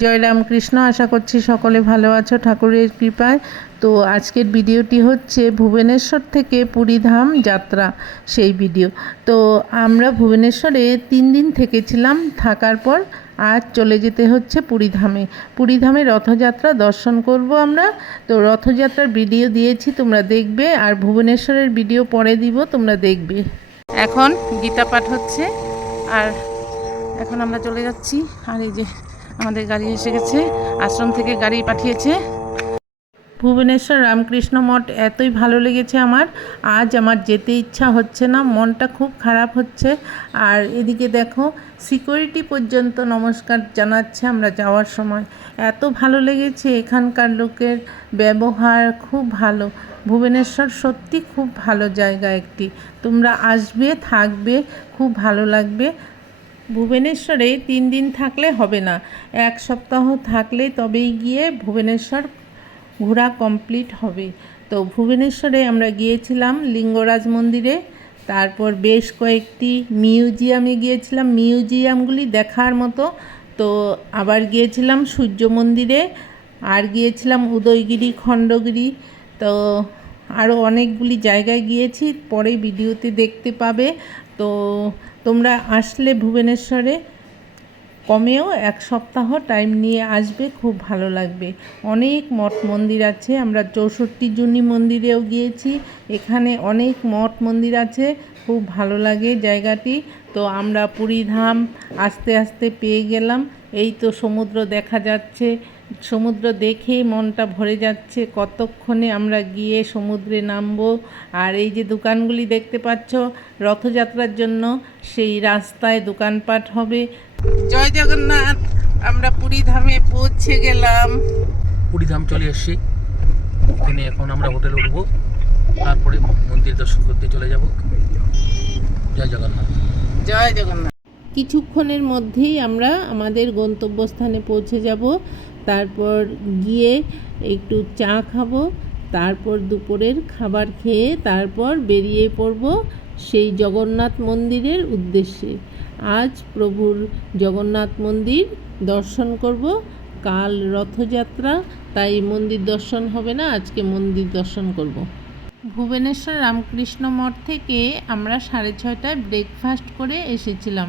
জয় রামকৃষ্ণ আশা করছি সকলে ভালো আছো, ঠাকুরের কৃপায়। তো আজকের ভিডিওটি হচ্ছে ভুবনেশ্বর থেকে পুরীধাম যাত্রা, সেই ভিডিও। তো আমরা ভুবনেশ্বরে তিন দিন থেকেছিলাম, থাকার পর আজ চলে যেতে হচ্ছে পুরীধামে। পুরীধামে রথযাত্রা দর্শন করব আমরা। তো রথযাত্রার ভিডিও দিয়েছি, তোমরা দেখবে, আর ভুবনেশ্বরের ভিডিও পরে দিব, তোমরা দেখবে। এখন গীতা পাঠ হচ্ছে, আর এখন আমরা চলে যাচ্ছি, আর এই যে আমাদের গাড়ি এসে গেছে, আশ্রম থেকে গাড়ি পাঠিয়েছে। ভুবনেশ্বর রামকৃষ্ণ মঠ, এতই ভালো লেগেছে আমার। আজ আমার যেতে ইচ্ছা হচ্ছে না, মনটা খুব খারাপ হচ্ছে। আর এদিকে দেখো, সিকিউরিটি পর্যন্ত নমস্কার জানাচ্ছে আমরা যাওয়ার সময়। এত ভালো লেগেছে এখানকার লোকের ব্যবহার, খুব ভালো। ভুবনেশ্বর সত্যি খুব ভালো জায়গা একটি। তোমরা আসবে, থাকবে, খুব ভালো লাগবে। ভুবনেশ্বরে তিন দিন থাকলে হবে না। এক সপ্তাহ থাকলে তবেই গিয়ে ভুবনেশ্বর ঘোরা কমপ্লিট হবে। তো ভুবনেশ্বরে আমরা গিয়েছিলাম লিঙ্গরাজ মন্দিরে, তারপর বেশ কয়েকটি মিউজিয়ামে গিয়েছিলাম। মিউজিয়ামগুলি দেখার মতো। তো আবার গিয়েছিলাম সূর্য মন্দিরে, আর গিয়েছিলাম উদয়গিরি, খণ্ডগিরি। তো আরও অনেকগুলি জায়গায় গিয়েছি, পরে ভিডিওতে দেখতে পাবে। তো তোমরা আসলে ভুবনেশ্বরে কমেও এক সপ্তাহ টাইম নিয়ে আসবে, খুব ভালো লাগবে। অনেক মঠ মন্দির আছে, আমরা চৌষট্টি জুনি মন্দিরেও গিয়েছি, এখানে অনেক মঠ মন্দির আছে, খুব ভালো লাগে জায়গাটি। তো আমরা পুরীধাম আস্তে আস্তে পেয়ে গেলাম, এই তো সমুদ্র দেখা যাচ্ছে। সমুদ্র দেখেই মনটা ভরে যাচ্ছে কতক্ষণে আমরা গিয়ে সমুদ্রে নামবো। আর এই যে দোকানগুলি দেখতে পাচ্ছ রথযাত্রার জন্য সেই রাস্তায় দোকানপাট হবে। জয় জগন্নাথ আমরা পুরী ধামে পৌঁছে গেলাম। পুরীধাম চলে এসেছি। এখানে এখন আমরা হোটেলে উঠবো। তারপরে মন্দির দর্শন করতে চলে যাব। জয় জগন্নাথ। জয় জগন্নাথ। কিছুক্ষণের মধ্যেই আমরা আমাদের গন্তব্যস্থানে পৌঁছে যাব। তারপর গিয়ে একটু চা খাব, তারপর দুপুরের খাবার খেয়ে তারপর বেরিয়ে পড়ব সেই জগন্নাথ মন্দিরের উদ্দেশ্যে। আজ প্রভুর জগন্নাথ মন্দির দর্শন করব, কাল রথযাত্রা, তাই মন্দির দর্শন হবে না, আজকে মন্দির দর্শন করব। ভুবনেশ্বর রামকৃষ্ণ মঠ থেকে আমরা সাড়ে ছয়টায় ব্রেকফাস্ট করে এসেছিলাম।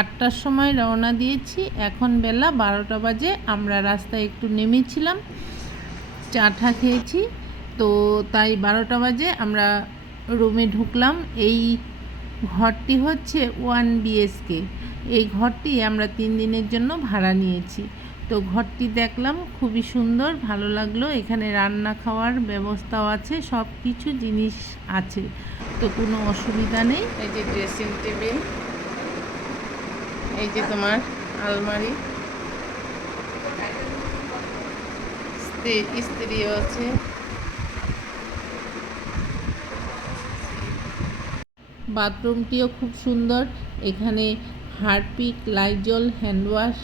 আটটার সময় রওনা দিয়েছি। এখন বেলা বারোটা বাজে, আমরা রাস্তায় একটু নেমেছিলাম, চাটা খেয়েছি। তো তাই বারোটা বাজে আমরা রুমে ঢুকলাম। এই ঘরটি হচ্ছে ওয়ান বিএসকে। এই ঘরটি আমরা তিন দিনের জন্য ভাড়া নিয়েছি। তো ঘরটি দেখলাম খুবই সুন্দর, ভালো লাগল। এখানে রান্না খাওয়ার ব্যবস্থাও আছে সব কিছু জিনিস আছে। তো কোনো অসুবিধা নেই। এই যে ড্রেসিং টেবিল এই যে তোমার আলমারি। স্ত্রী- আছে। বাথরুমটিও খুব সুন্দর। এখানে হারপিক, লাইজল, হ্যান্ডওয়াশ,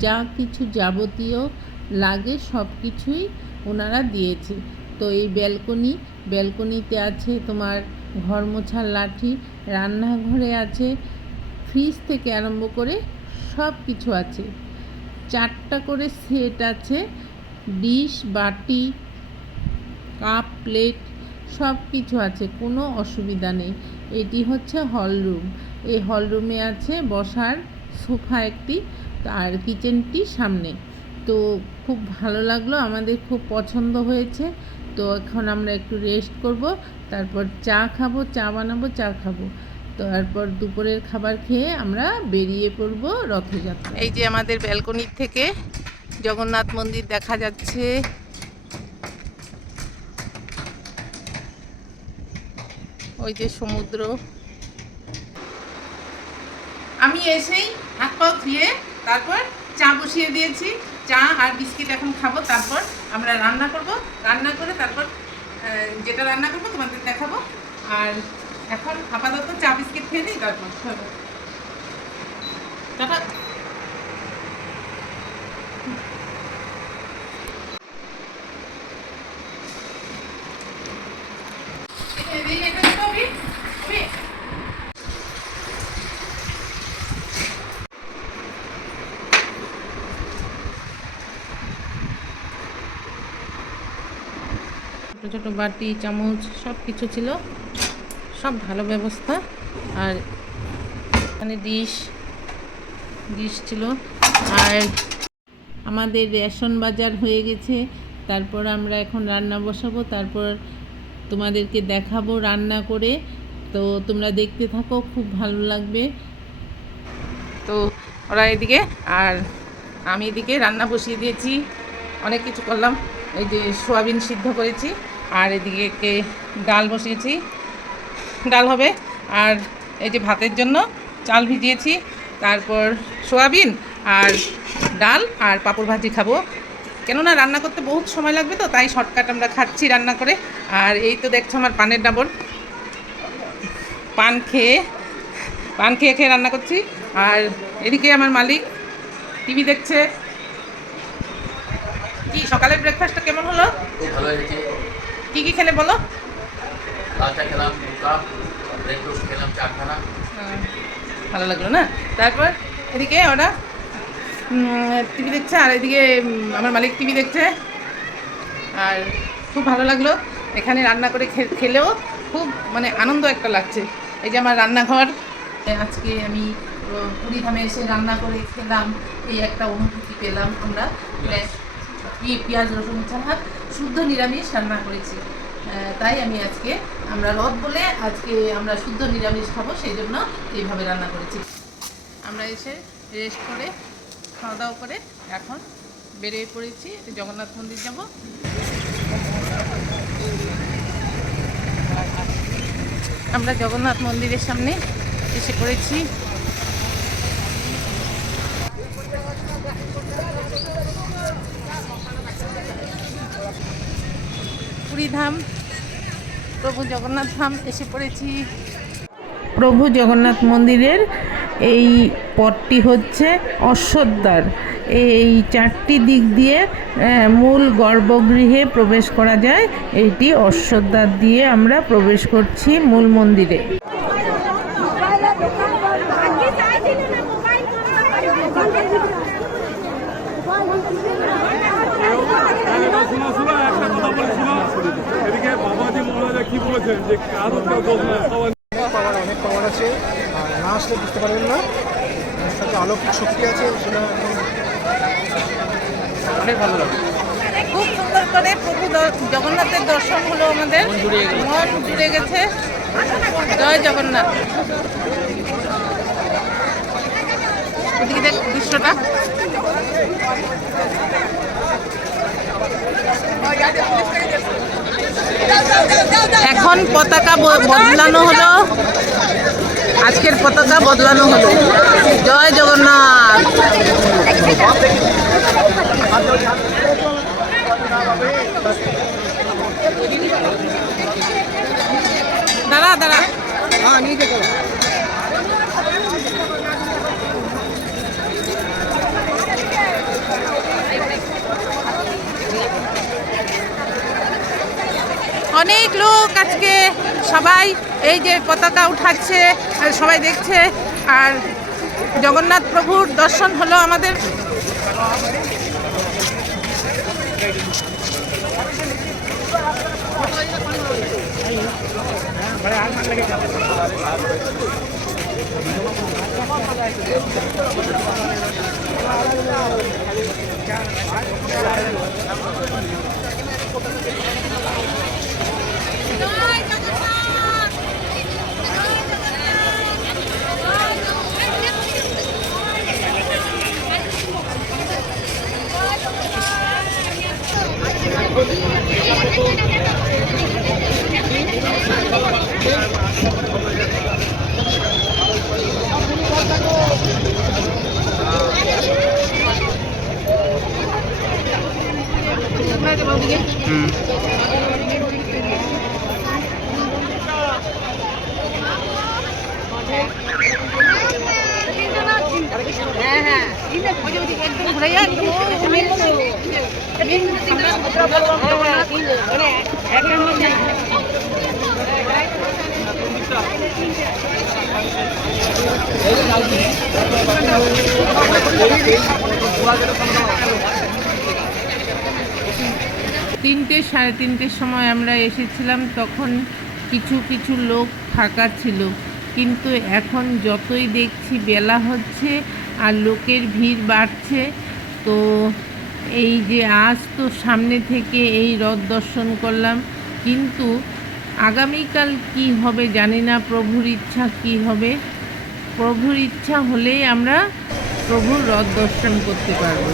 যা কিছু যাবতীয় লাগে সব কিছুই ওনারা দিয়েছে। তো এই ব্যালকনি, ব্যালকনিতে আছে তোমার ঘর মোছার লাঠি, রান্নাঘরে আছে ফ্রিজ থেকে আরম্ভ করে সব কিছু আছে। চারটা করে সেট আছে, ডিশ, বাটি, কাপ, প্লেট সব কিছু আছে, কোনো অসুবিধা নেই। এটি হচ্ছে হল রুম। এই হল রুমে আছে বসার সোফা একটি, আর কিচেনটি সামনে। তো খুব ভালো লাগল, আমাদের খুব পছন্দ হয়েছে। তো এখন আমরা একটু রেস্ট করব, তারপর চা খাব, চা বানাবো, চা খাব। তারপর দুপুরের খাবার খেয়ে আমরা বেরিয়ে পড়ব রথযাত্রা। এই যে আমাদের ব্যালকনির থেকে জগন্নাথ মন্দির দেখা যাচ্ছে। ওই যে সমুদ্র। আমি এসেই হাত পাও ধুয়ে তারপর চা বসিয়ে দিয়েছি। চা আর বিস্কিট এখন খাব, তারপর আমরা রান্না করব। রান্না করে তারপর যেটা রান্না করব তোমাদের দেখাবো। আর এখন আপাতত চা বিস্কিট খেয়ে নিই, তারপর ছোটো ছোট ছোট বাটি, চামচ সব কিছু ছিল। সব ভালো ব্যবস্থা। আর এখানে ডিশ ডিশ ছিল। আর আমাদের রেশন বাজার হয়ে গেছে। তারপর আমরা এখন রান্না বসাবো। তারপর তোমাদেরকে দেখাবো রান্না করে। তো তোমরা দেখতে থাকো, খুব ভালো লাগবে। তো ওরা এদিকে, আর আমি এদিকে রান্না বসিয়ে দিয়েছি। অনেক কিছু করলাম। এই যে সোয়াবিন সিদ্ধ করেছি। আর এদিকে ডাল বসিয়েছি। ডাল হবে। আর এই যে ভাতের জন্য চাল ভিজিয়েছি তারপর সোয়াবিন আর ডাল আর পাঁপড় ভাজি খাব। কেননা রান্না করতে বহুত সময় লাগবে তো তাই শর্টকাট আমরা খাচ্ছি রান্না করে। আর এই তো দেখছ আমার পানের ডাবর। পান খেয়ে পান খেয়ে খেয়ে রান্না করছি। আর এদিকে আমার মালিক টিভি দেখছে। কি সকালের ব্রেকফাস্টটা কেমন হলো? কি কি খেলে বলো? লাল খেলাম দু কাপ ব্রেড টোস্ট খেলাম চারখানা। ভালো লাগল না? তারপর এদিকে ওরা টিভি দেখছে আর এদিকে আমার মালিক টিভি দেখছে। আর খুব ভালো লাগল এখানে রান্না করে খেলেও খুব মানে আনন্দ একটা লাগছে। এই যে আমার রান্নাঘর আজকে আমি পুরীধামে এসে রান্না করে খেলাম এই একটা অনুভূতি পেলাম আমরা। পেঁয়াজ রসুন ছাড়া শুদ্ধ নিরামিষ রান্না করেছি। তাই আমি আজকে আমরা রথ বলে আজকে আমরা শুদ্ধ নিরামিষ খাব, সেই জন্য এইভাবে রান্না করেছি। আমরা এসে রেস্ট করে খাওয়া দাওয়া করে এখন বেরিয়ে পড়েছি, জগন্নাথ মন্দির যাব। আমরা জগন্নাথ মন্দিরের সামনে এসে পড়েছি। পুরীধাম প্রভু জগন্নাথ ধাম এসে পড়েছি। প্রভু জগন্নাথ মন্দিরের এই পথটি হচ্ছে অশ্বদ্বার এই চারটি দিক দিয়ে মূল গর্ভগৃহে প্রবেশ করা যায়। এইটি অশ্বদ্বার দিয়ে আমরা প্রবেশ করছি মূল মন্দিরে শোনা শোনা একটা কথা বলে শোনা এদিকে বাবাজি মহারাজা কি বলেছেন যে কারোর কেউ দোষ নয় সবাই পাওয়ার অনেক পাওয়ার আছে আর না। আসলে বুঝতে পারবেন না সাথে অলৌকিক শক্তি আছে সেটা অনেক ভালো লাগে। খুব সুন্দর করে প্রভু জগন্নাথের দর্শন হলো আমাদের। মন মন জুড়ে গেছে। জয় জগন্নাথ। ওদিকে দেখ দৃশ্যটা। এখন পতাকা বদলানো হলো। আজকের পতাকা বদলানো হলো। জয় জগন্নাথ। দাঁড়া দাঁড়া। হ্যাঁ নিয়ে যেতে অনেক লোক আজকে, সবাই এই যে পতাকা উঠাচ্ছে, সবাই দেখছে, আর জগন্নাথ প্রভুর দর্শন হলো আমাদের। হুম। তিনটে সাড়ে তিনটের সময় আমরা এসেছিলাম, তখন কিছু কিছু লোক ফাঁকা ছিল। কিন্তু এখন যতই দেখছি বেলা হচ্ছে আর লোকের ভিড় বাড়ছে। তো এই যে আজ তো সামনে থেকে এই রথ দর্শন করলাম। কিন্তু আগামীকাল কি হবে জানি না, প্রভুর ইচ্ছা কি হবে। প্রভুর ইচ্ছা হলেই আমরা প্রভুর রথ দর্শন করতে পারব।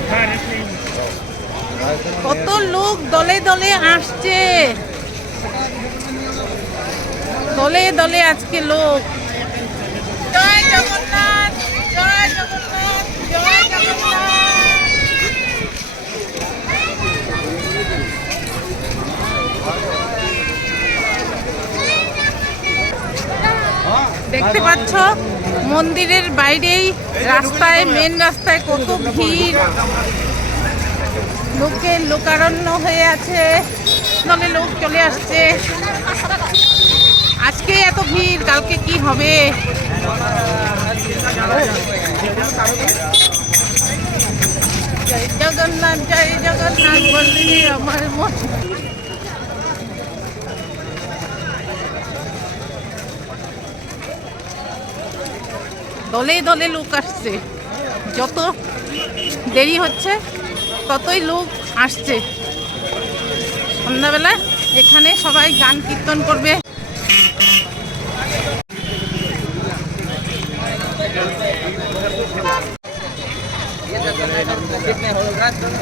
কত লোক দলে দলে আসছে। দলে দলে আজকে লোক। জয় জগন্নাথ। দেখতে পাচ্ছ, মন্দিরের বাইরেই রাস্তায় মেন রাস্তায় কত ভিড়। লোকের লোকারণ্য হয়ে আছে, নলে লোক চলে আসছে। আজকে এত ভিড়, কালকে কি হবে? জয় জগন্নাথ জয় জগন্নাথ বললি আমার মন। দলে দলে লোক আসছে। যত দেরি হচ্ছে, ততই লোক আসছে। সন্ধ্যাবেলা এখানে সবাই গান কীর্তন করবে। rato.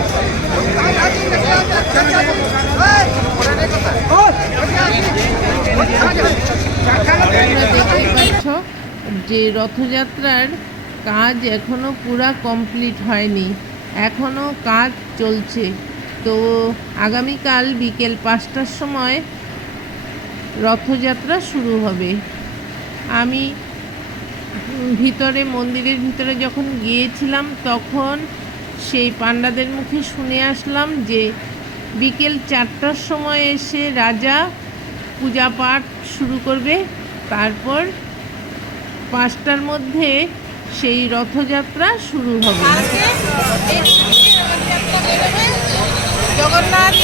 যে রথযাত্রার কাজ এখনও পুরা কমপ্লিট হয়নি, এখনও কাজ চলছে। তো আগামীকাল বিকেল পাঁচটার সময় রথযাত্রা শুরু হবে। আমি ভিতরে, মন্দিরের ভিতরে যখন গিয়েছিলাম, তখন সেই পাণ্ডাদের মুখে শুনে আসলাম যে বিকেল চারটার সময় এসে রাজা পূজা পাঠ শুরু করবে। তারপর পাঁচটার মধ্যে সেই রথযাত্রা শুরু হবে। জগন্নাথ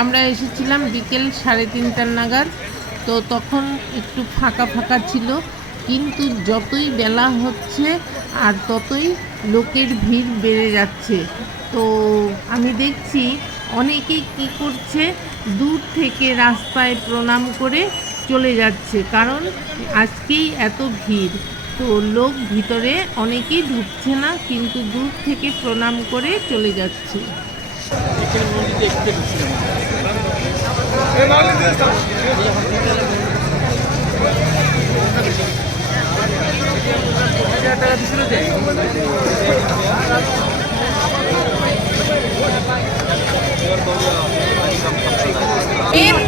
আমরা এসেছিলাম বিকেল সাড়ে তিনটার নাগাদ, তো তখন একটু ফাঁকা ফাঁকা ছিল। কিন্তু যতই বেলা হচ্ছে আর ততই লোকের ভিড় বেড়ে যাচ্ছে। তো আমি দেখছি অনেকেই কী করছে, দূর থেকে রাস্তায় প্রণাম করে চলে যাচ্ছে। কারণ আজকেই এত ভিড়। তো লোক ভিতরে অনেকেই ঢুকছে না, কিন্তু দূর থেকে প্রণাম করে চলে যাচ্ছে। মেন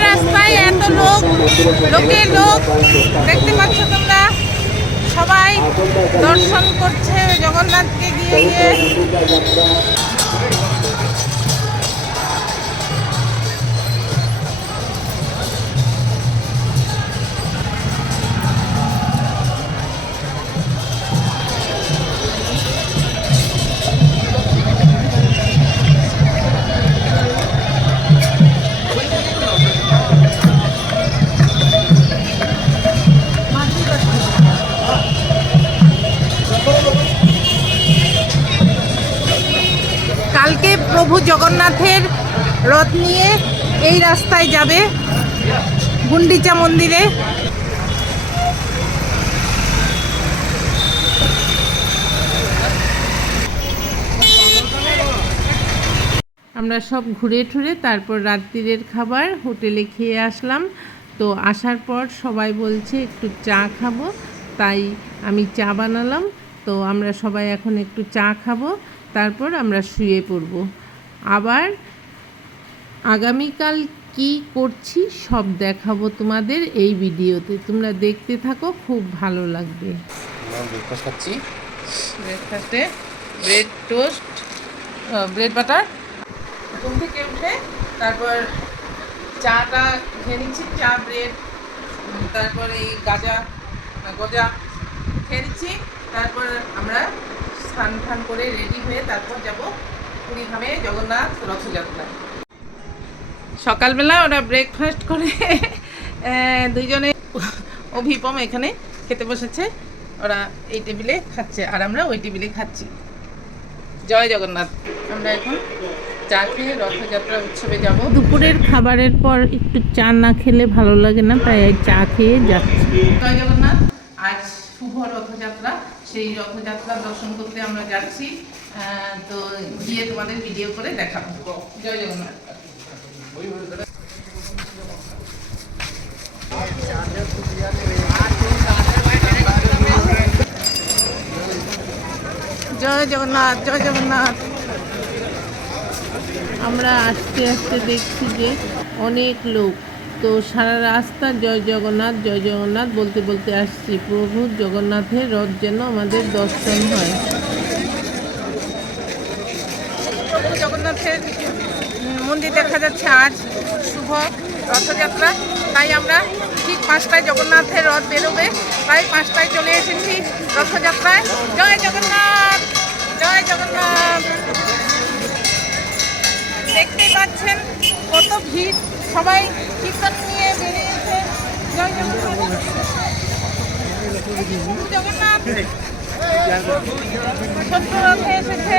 রাস্তায় এত লোক লোকে লোক, দেখতে পাচ্ছ তোমরা? সবাই দর্শন করছে, জগন্নাথকে গিয়ে গিয়ে। জগন্নাথের রথ নিয়ে এই রাস্তায় যাবে গুন্ডিচা মন্দিরে। আমরা সব ঘুরে ঠুরে তারপর রাত্রিরের খাবার, হোটেলে খেয়ে আসলাম। তো আসার পর সবাই বলছে, একটু চা খাব। তাই আমি চা বানালাম। তো আমরা সবাই এখন একটু চা খাব। তারপর আমরা শুয়ে পড়ব। আবার আগামীকাল কি করছি সব দেখাবো তোমাদের এই ভিডিওতে। তোমরা দেখতে থাকো খুব ভালো লাগবে। ব্রেকফাস্ট খাচ্ছি। ব্রেকফাস্টে ব্রেড টোস্ট ব্রেড বাটার ঘুম থেকে উঠে তারপর চাটা খেয়ে নিচ্ছি চা ব্রেড তারপরে এই গাজা গজা খেয়ে নিচ্ছি। তারপর আমরা স্নান ফান করে রেডি হয়ে তারপর যাব পুরীধামে জগন্নাথ রথযাত্রা। সকালবেলা ওরা ব্রেকফাস্ট করে দুইজনে অভিপম এখানে খেতে বসেছে। ওরা এই টেবিলে খাচ্ছে আর আমরা ওই টেবিলে খাচ্ছি। জয় জগন্নাথ। আমরা এখন চা খেয়ে রথযাত্রা উৎসবে যাব। দুপুরের খাবারের পর একটু চা না খেলে ভালো লাগে না তাই চা খেয়ে যাচ্ছি। জয় জগন্নাথ। আজ শুভ রথযাত্রা। সেই রথযাত্রা দর্শন করতে আমরা যাচ্ছি। তো গিয়ে তোমাদের ভিডিও করে দেখাবো। জয় জগন্নাথ। জয় জগন্নাথ জয় জগন্নাথ। আমরা আস্তে আস্তে দেখছি যে অনেক লোক। তো সারা রাস্তা জয় জগন্নাথ জয় জগন্নাথ বলতে বলতে আসছি। প্রভু জগন্নাথের রথ যেন আমাদের দর্শন হয় প্রভু জগন্নাথের মন্দির দেখা যাচ্ছে আজ শুভ রথযাত্রা। তাই আমরা ঠিক পাঁচটায় জগন্নাথের রথ বেরোবে। তাই পাঁচটায় চলে এসেছি রথযাত্রায়। জয় জগন্নাথ! জয় জগন্নাথ! দেখতেই পাচ্ছেন কত ভিড়। সবাই কীর্তন নিয়ে বেরিয়েছে জয় জগন্নাথ। জগন্নাথ! ছোট্ট রথে এসেছে।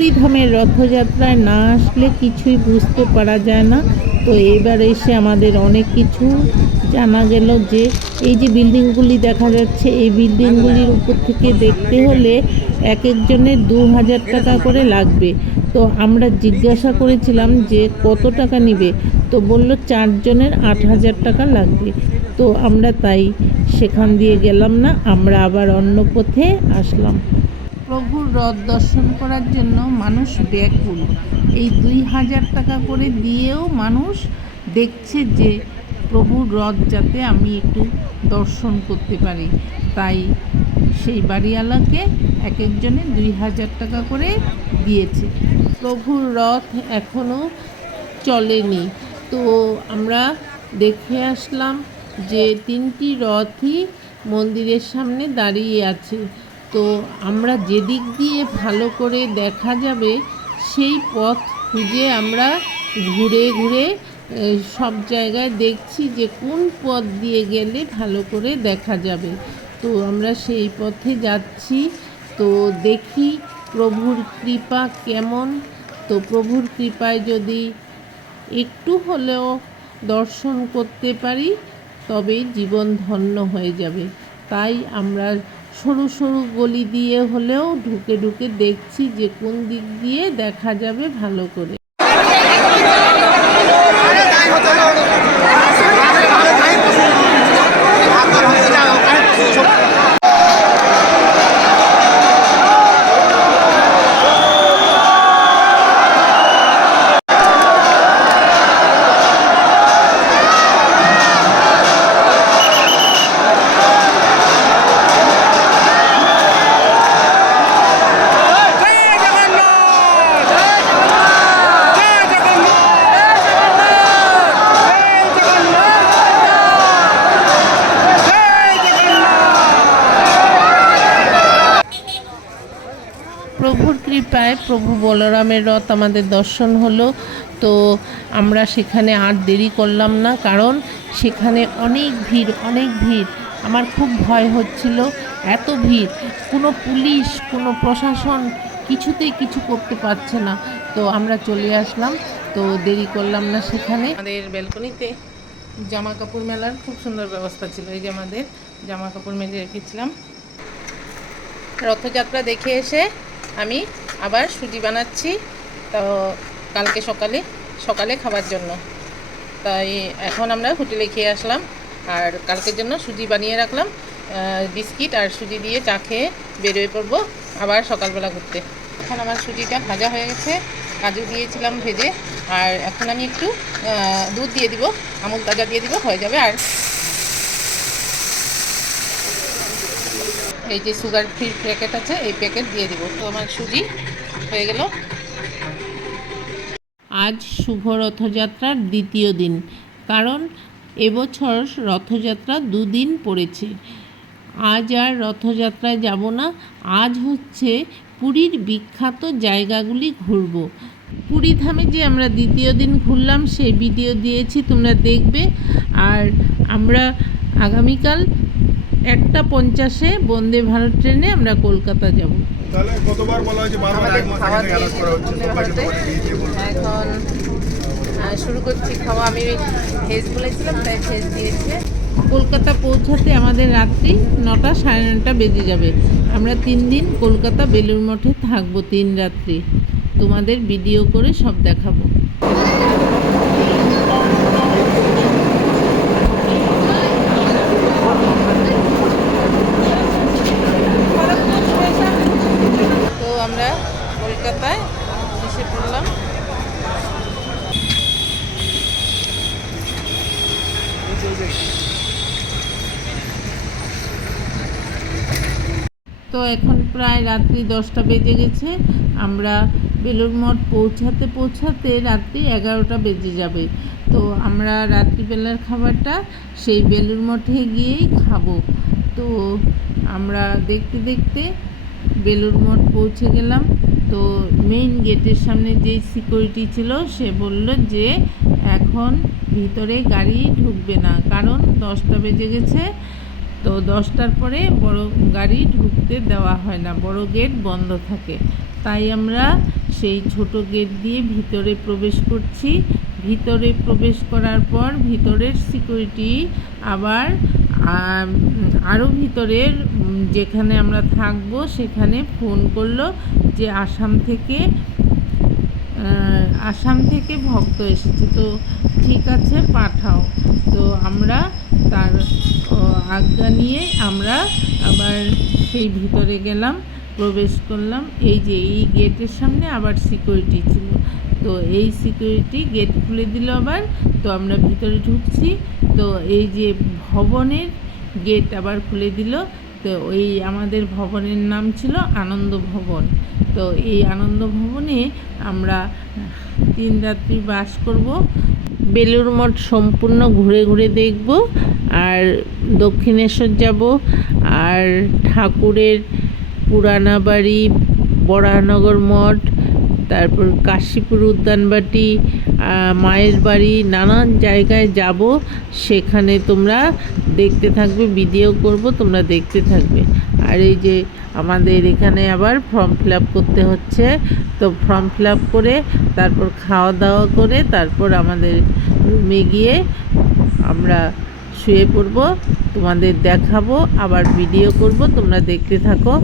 পুরীধামের রথযাত্রায় না আসলে কিছুই বুঝতে পারা যায় না। তো এবার এসে আমাদের অনেক কিছু জানা গেল যে, এই যে বিল্ডিংগুলি দেখা যাচ্ছে, এই বিল্ডিংগুলির উপর থেকে দেখতে হলে এক একজনের দু হাজার টাকা করে লাগবে। তো আমরা জিজ্ঞাসা করেছিলাম যে, কত টাকা নিবে? তো বলল চারজনের আট হাজার টাকা লাগবে। তো আমরা তাই সেখান দিয়ে গেলাম না, আমরা আবার অন্য পথে আসলাম। প্রভুর রথ দর্শন করার জন্য মানুষ ব্যাকুল। এই দুই হাজার টাকা করে দিয়েও মানুষ দেখছে যে প্রভুর রথ যাতে আমি একটু দর্শন করতে পারি। তাই সেই বাড়িওয়ালাকে এক একজনে দুই হাজার টাকা করে দিয়েছে। প্রভুর রথ এখনও চলেনি। তো আমরা দেখে আসলাম যে তিনটি রথই মন্দিরের সামনে দাঁড়িয়ে আছে। তো আমরা যেদিক দিয়ে ভালো করে দেখা যাবে, সেই পথ খুঁজে আমরা ঘুরে ঘুরে সব জায়গায় দেখছি যে কোন পথ দিয়ে গেলে ভালো করে দেখা যাবে। তো আমরা সেই পথে যাচ্ছি। তো দেখি প্রভুর কৃপা কেমন। তো প্রভুর কৃপায় যদি একটু হলেও দর্শন করতে পারি, তবেই জীবন ধন্য হয়ে যাবে। তাই আমরা সরু সরু গলি দিয়ে হলেও ঢুকে ঢুকে দেখছি যে কোন দিক দিয়ে দেখা যাবে ভালো করে। প্রভু বলরামের রথ আমাদের দর্শন হলো। তো আমরা সেখানে আর দেরি করলাম না, কারণ সেখানে অনেক ভিড় অনেক ভিড়। আমার খুব ভয় হচ্ছিল, এত ভিড়। কোনো পুলিশ, কোনো প্রশাসন কিছুতেই কিছু করতে পারছে না। তো আমরা চলে আসলাম, তো দেরি করলাম না সেখানে। আমাদের ব্যালকনিতে জামা কাপড় মেলার খুব সুন্দর ব্যবস্থা ছিল। এই যে আমাদের জামা কাপড় মেলে রেখেছিলাম। রথযাত্রা দেখে এসে আমি আবার সুজি বানাচ্ছি। তো কালকে সকালে সকালে খাবার জন্য। তাই এখন আমরা হোটেলে খেয়ে আসলাম। আর কালকের জন্য সুজি বানিয়ে রাখলাম। বিস্কিট আর সুজি দিয়ে চা খেয়ে বেরোয় পড়ব আবার সকালবেলা ঘুরতে। এখন আমার সুজিটা ভাজা হয়ে গেছে। কাজু দিয়েছিলাম ভেজে। আর এখন আমি একটু দুধ দিয়ে দিব। আমুল তাজা দিয়ে দিব, হয়ে যাবে। আর এই যে সুগার ফ্রি প্যাকেট আছে, এই প্যাকেট দিয়ে দিব। তো আমার সুজি হয়ে গেল। আজ শুভ রথযাত্রার দ্বিতীয় দিন, কারণ এবছর রথযাত্রা দুদিন পড়েছে। আজ আর রথযাত্রায় যাব না, আজ হচ্ছে পুরীর বিখ্যাত জায়গাগুলি ঘুরব। পুরী ধামে যে আমরা দ্বিতীয় দিন ঘুরলাম সেই ভিডিও দিয়েছি, তোমরা দেখবে। আর আমরা আগামীকাল একটা পঞ্চাশে বন্দে ভারত ট্রেনে আমরা কলকাতা যাব। এখন শুরু করছি খাওয়া। আমি ভেজ বলেছিলাম তাই ভেজ দিয়েছে। কলকাতা পৌঁছাতে আমাদের রাত্রি নটা সাড়ে নটা বেজে যাবে। আমরা তিন দিন কলকাতা বেলুর মঠে থাকব তিন রাত্রি। তোমাদের ভিডিও করে সব দেখাবো তো আমরা কলকাতায় এসে পড়লাম তো এখন প্রায় রাত্রি দশটা বেজে গেছে। আমরা বেলুর মঠ পৌঁছাতে পৌঁছাতে রাত্রি এগারোটা বেজে যাবে। তো আমরা রাত্রিবেলার খাবারটা সেই বেলুর মঠে গিয়েই খাব। তো আমরা দেখতে দেখতে বেলুর মঠ পৌঁছে গেলাম। তো মেইন গেটের সামনে যেই সিকিউরিটি ছিল, সে বলল যে এখন ভিতরে গাড়ি ঢুকবে না। কারণ দশটা বেজে গেছে, তো দশটার পরে বড় গাড়ি ঢুকতে দেওয়া হয় না, বড় গেট বন্ধ থাকে। তাই আমরা সেই ছোট গেট দিয়ে ভিতরে প্রবেশ করছি। ভিতরে প্রবেশ করার পর ভিতরের সিকিউরিটি আবার আরও ভিতরের যেখানে আমরা থাকব সেখানে ফোন করল যে আসাম থেকে আসাম থেকে ভক্ত এসেছে। তো ঠিক আছে, পাঠাও। তো আমরা তার আজ্ঞা নিয়ে আমরা আবার সেই ভিতরে গেলাম, প্রবেশ করলাম। এই যে এই গেটের সামনে আবার সিকিউরিটি ছিল। তো এই সিকিউরিটি গেট খুলে দিল আবার। তো আমরা ভিতরে ঢুকছি, তো এই যে ভবনের গেট আবার খুলে দিল, তো ওই আমাদের ভবনের নাম ছিল আনন্দ ভবন। তো এই আনন্দ ভবনে আমরা তিন রাত্রি বাস করব। বেলুর মঠ সম্পূর্ণ ঘুরে ঘুরে দেখব, আর দক্ষিণেশ্বর যাব, আর ঠাকুরের পুরানা বাড়ি বরানগর মঠ তারপর কাশীপুর উদ্যানবাটি মায়ের বাড়ি, নানান জায়গায় যাব। সেখানে তোমরা দেখতে থাকবে ভিডিও করব, তোমরা দেখতে থাকবে। আর এই যে আমাদের এখানে আবার ফর্ম ফিল করতে হচ্ছে। তো ফর্ম ফিল করে, তারপর খাওয়া দাওয়া করে, তারপর আমাদের রুমে গিয়ে আমরা শুয়ে পড়ব। তোমাদের দেখাবো, আবার ভিডিও করব, তোমরা দেখতে থাকো।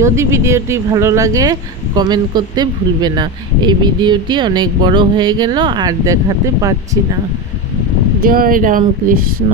যদি ভিডিওটি ভালো লাগে কমেন্ট করতে ভুলবে না। এই ভিডিওটি অনেক বড় হয়ে গেল, আর দেখাতে পাচ্ছি না। জয় রামকৃষ্ণ।